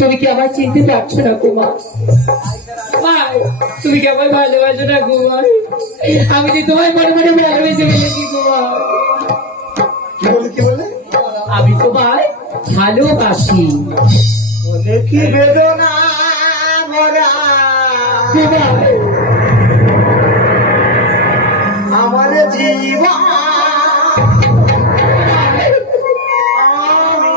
তুমি কি আমার চিনতে পারছো না কুমার? তুমি কি আমার ভালোবাসো না কুমার? আমি যে তোমায় মনে মনে ভালোবেসে ফেলেছি কুমার। কি বলে আমি তোমায় ভালোবাসি। কি বেদনা ভরা কুমার, আমার জীবন আমি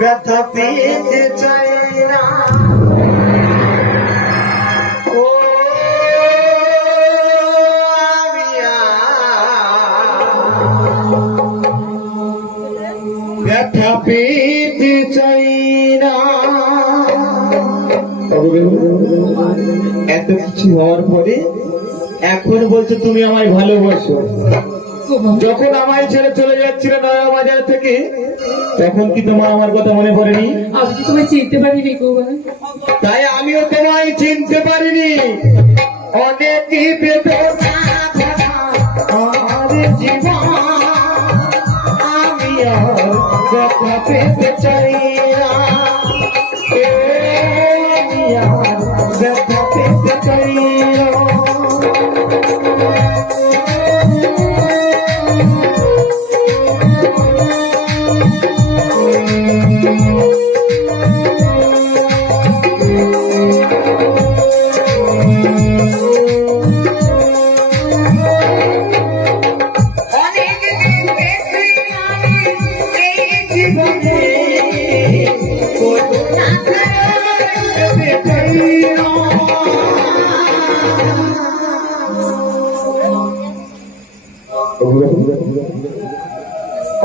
ব্যথা পেতে চাই না। ও আমি ব্যথা পেতে চাই না। এত কিছু হওয়ার পরে এখন বলছো তুমি আমায় ভালোবাসো। যখন আমায় ছেড়ে চলে যাচ্ছিল নয়া বাজার থেকে, তখন কি তোমার আমার কথা মনে পড়েনি? আমি কি তোমায় চিনতে পারিনি কুমার? তাই আমিও তোমায় চিনতে পারিনি। অনেক বেদনা আমার জীবন আমি আর ব্যথা পেতে চাই না। আমি আর ব্যথা পেতে চাই না।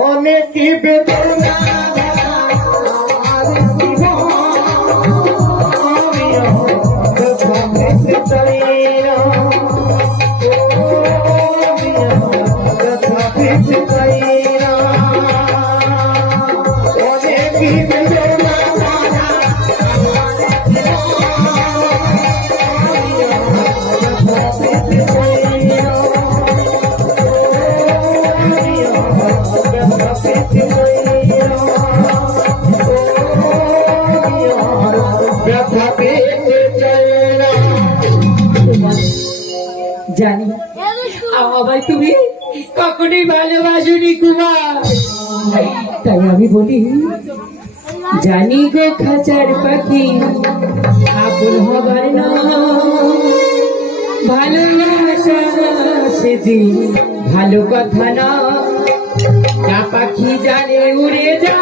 অনেক বেদনা আমার জীবন আমি ব্যথা পেতে চাই না। আমি ব্যথা পেতে চাই না। অনেক বেদনা আমার জীবন আমি ব্যথা পেতে চাই না। জানি আমায় তুমি কখনোই ভালোবাসোনি কুমার। তাই আমি বলি, জানি গো খাঁচার পাখি আপন হবার না, ভালোবাসা সেদিন ভালো কথা না। পাখি জানে উড়ে যা